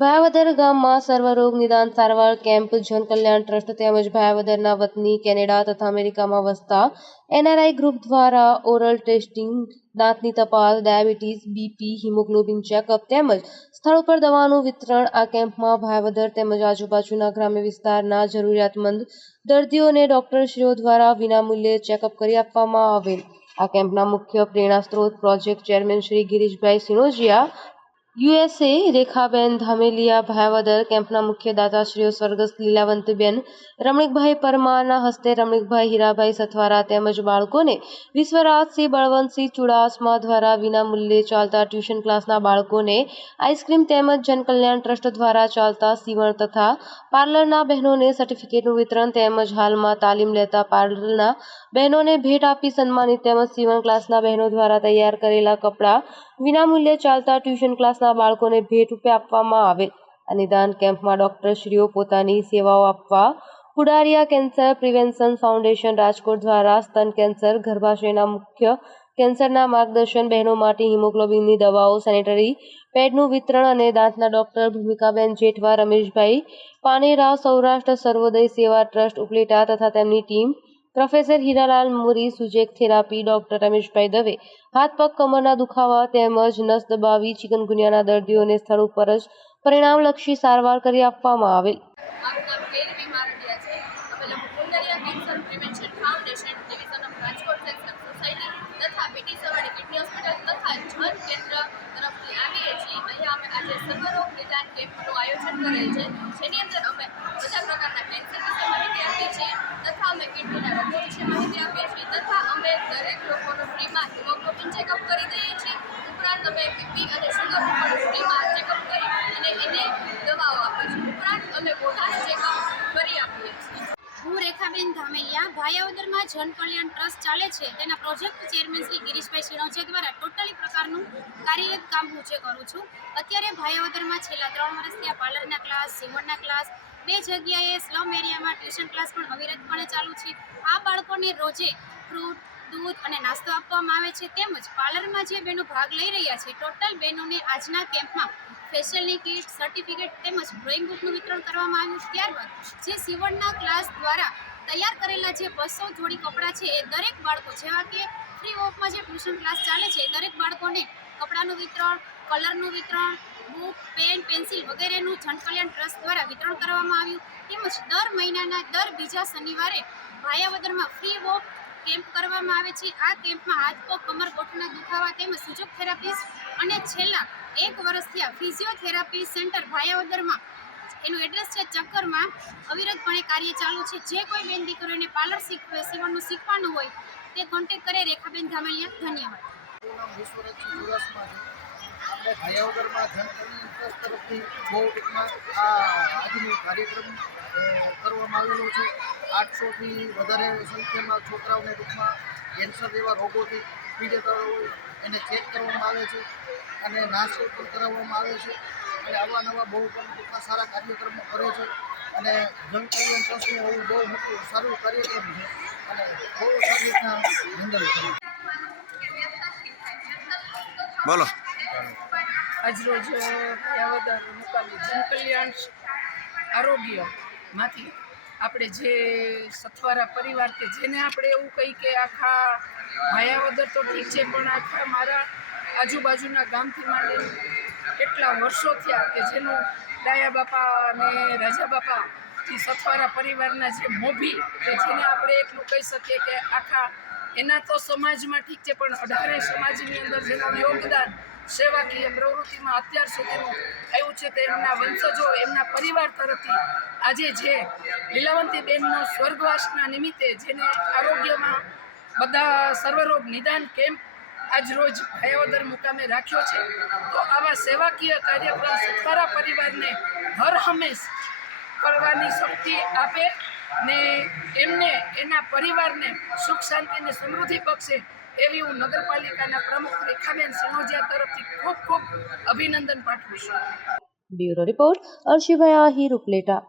ભાયાવદર ગામમાં સર્વરોગ નિદાન સારવાર કેમ્પ, જનકલ્યાણ ટ્રસ્ટ તેમજ ભાયાવદરના વતની કેનેડા તથા અમેરિકામાં વસતા એનઆરઆઈ ગ્રુપ દ્વારા ઓરલ ટેસ્ટિંગ, દાંતની તપાસ, ડાયાબિટીસ, બીપી, હિમોગ્લોબિન ચેકઅપ તેમજ સ્થળ ઉપર દવાનું વિતરણ આ કેમ્પમાં ભાયાવદર તેમજ આજુબાજુના ગ્રામ્ય વિસ્તારના જરૂરિયાતમંદ દર્દીઓને ડોક્ટરશ્રીઓ દ્વારા વિનામૂલ્યે ચેકઅપ કરી આપવામાં આવેલ. આ કેમ્પના મુખ્ય પ્રેરણા સ્ત્રોત project chairman Shri Girishbhai Sinojiya USA Rekhaben Dhameliya Bhayavadar કેમ્પના મુખ્ય દાતાશ્રીઓ સ્વર્ગસ્થ લીલાવંતબેન, રમણીકભાઈ પરમારના હસ્તે રમણીકભાઈ હીરાભાઈ સથવારા તેમજ બાળકોને વિશ્વરાજસિંહ બળવંતસિંહ ચુડાસમા દ્વારા વિનામૂલ્યે ચાલતા ટ્યુશન ક્લાસના બાળકોને આઈસ્ક્રીમ તેમજ જનકલ્યાણ ટ્રસ્ટ દ્વારા ચાલતા સીવણ તથા પાર્લરના બહેનોને સર્ટિફિકેટનું વિતરણ તેમજ હાલમાં તાલીમ લેતા પાર્લરના બહેનોને ભેટ આપી સન્માનિત તેમજ સીવણ ક્લાસના બહેનો દ્વારા તૈયાર કરેલા કપડાં વિનામૂલ્યે ચાલતા ટ્યુશન ક્લાસના બાળકોને ભેટ રૂપે આપવામાં આવેલ. આ નિદાન કેમ્પમાં ડોક્ટરશ્રીઓ પોતાની સેવાઓ આપવા Kudariya cancer prevention foundation Rajkot દ્વારા સ્તન કેન્સર ગર્ભાશયના મુખ્ય કેન્સરના માર્ગદર્શન બહેનો માટે હિમોગ્લોબિનની દવાઓ, સેનેટરી પેડનું વિતરણ અને દાંતના ડોક્ટર ભૂમિકાબેન જેઠવા, રમેશભાઈ પાનેરા, સૌરાષ્ટ્ર સર્વોદય સેવા ટ્રસ્ટ ઉપલેટા તથા તેમની team professor Hiralal Muri Sujok therapy, doctor Rameshbhai Dave, હાથ પગ કમરના દુખાવા તેમજ નસ દબાવી, ચિકનગુનિયાના દર્દીઓને સ્થળ ઉપર જ પરિણામલક્ષી સારવાર કરી આપવામાં આવેલ. તથા અમે કિડનીના રોગો વિશે માહિતી આપીએ છીએ. તથા અમે દરેક લોકોનો ફ્રીમાં હિમોગ્લોબિન ચેકઅપ કરી દઈએ છીએ. ઉપરાંત અમે બીપી અને સુગર પણ ફ્રીમાં ચેકઅપ કરી અને એને દવાઓ આપીએ છીએ. ઉપરાંત અમે પોતાને ચેકઅપ કરી આપીએ છીએ. હું રેખાબેન ધામેલિયા ભાયાવદરમાં જન કલ્યાણ ટ્રસ્ટ ચાલે છે. તેના પ્રોજેક્ટ ચેરમેન શ્રી ગિરીશભાઈ સિનોજિયા દ્વારા ટોટલી પ્રકારનું કાર્યરત કામ હું જે કરું છું. અત્યારે ભાયાવદરમાં છેલ્લા ત્રણ વર્ષથી આ પાર્લરના ક્લાસ સીવણના ક્લાસ બે જગ્યાએ સ્લમ એરિયામાં ટ્યુશન ક્લાસ પણ અવિરતપણે ચાલુ છે. આ બાળકોને રોજે ફ્રૂટ, દૂધ અને નાસ્તો આપવામાં આવે છે. તેમજ પાર્લરમાં જે બહેનો ભાગ લઈ રહ્યા છે, ટોટલ બહેનોને આજના કેમ્પમાં ફેશિયલની કીટ, સર્ટિફિકેટ તેમજ ડ્રોઈંગ બુકનું વિતરણ કરવામાં આવ્યું ત્યારબાદ જે સીવણના ક્લાસ દ્વારા તૈયાર કરેલા જે બસો જોડી કપડાં છે, એ દરેક બાળકો, જેવા કે ફ્રી ઓફમાં જે ટ્યુશન ક્લાસ ચાલે છે, એ દરેક બાળકોને કપડાનું વિતરણ, કલરનું વિતરણ બુક, પેન, પેન્સિલ વગેરેનું જનકલ્યાણ ટ્રસ્ટ દ્વારા વિતરણ કરવામાં આવ્યું. તેમજ દર મહિનાના, દર બીજા શનિવારે ભાયાવદરમાં ફ્રી વોક કેમ્પ કરવામાં આવે છે. આ કેમ્પમાં હાથ પગ કમર ગોઠના દુખાવા તેમજ સૂચક થેરાપિસ્ટ અને છેલ્લા એક વર્ષથી આ ફિઝિયોથેરાપી સેન્ટર ભાયાવદરમાં એનું એડ્રેસ છે ચક્કરમાં અવિરતપણે કાર્ય ચાલુ છે. જે કોઈ બેન દીકરીઓને પાર્લર સીવણનું શીખવાનું હોય તે કોન્ટેક્ટ કરે રેખાબેન ધામેલિયા. ધન્યવાદ. આપણે ભાયાવદરમાં જનકલ્યાણ ટ્રસ્ટ તરફથી બહુ ટૂંકમાં આ કાર્યક્રમ કરવામાં આવેલો છે. આઠસોથી વધારે સંખ્યામાં છોકરાઓને ટૂંકમાં કેન્સર જેવા રોગોથી પીડિત હોય એને ચેક કરવામાં આવે છે અને નાસ્તો પણ કરાવવામાં આવે છે. અને આવા નવા બહુ પણ સારા કાર્યક્રમો કરે છે. અને જનકલ્યાણ ટ્રસ્ટનું મોટું સારું કાર્યક્રમ છે. અને બહુ સારી રીતના હેન્ડલ કરે છે. બોલો. આજરોજ ભાયાવદર મુકામી જનકલ્યાણ આરોગ્યમાંથી આપણે જે સથવારા પરિવાર કે જેને આપણે એવું કહી કે આખા ભાયાવદર તો ઠીક છે, પણ આખા મારા આજુબાજુના ગામથી માટે કેટલા વર્ષો થયા કે જેનું ડાયા બાપા અને રાજા બાપાથી સથવારા પરિવારના જે મોભી કે જેને આપણે એટલું કહી શકીએ કે આખા, એના તો સમાજમાં ઠીક છે, પણ અઢારે સમાજની અંદર જેનું યોગદાન સેવાકીય પ્રવૃત્તિમાં અત્યાર સુધીનું થયું છે તે એમના વંશજો, એમના પરિવાર તરફથી. આજે જે લીલાવંતીબેનનો સ્વર્ગવાસના નિમિત્તે જેને આરોગ્યમાં બધા સર્વરોગ નિદાન કેમ્પ આજ રોજ ભાયાવદર મુકામે રાખ્યો છે, તો આવા સેવાકીય કાર્યક્રમ સત્વારા પરિવારને હર હંમેશ કરવાની શક્તિ આપે ને એમને, એના પરિવારને સુખ શાંતિ અને સમૃદ્ધિ બક્ષે એવી હું નગરપાલિકાના પ્રમુખ રેખાબેન સિનોજિયા તરફથી ખૂબ ખૂબ અભિનંદન પાઠવું છું. Bureau report Arshibhai Ahir Upleta.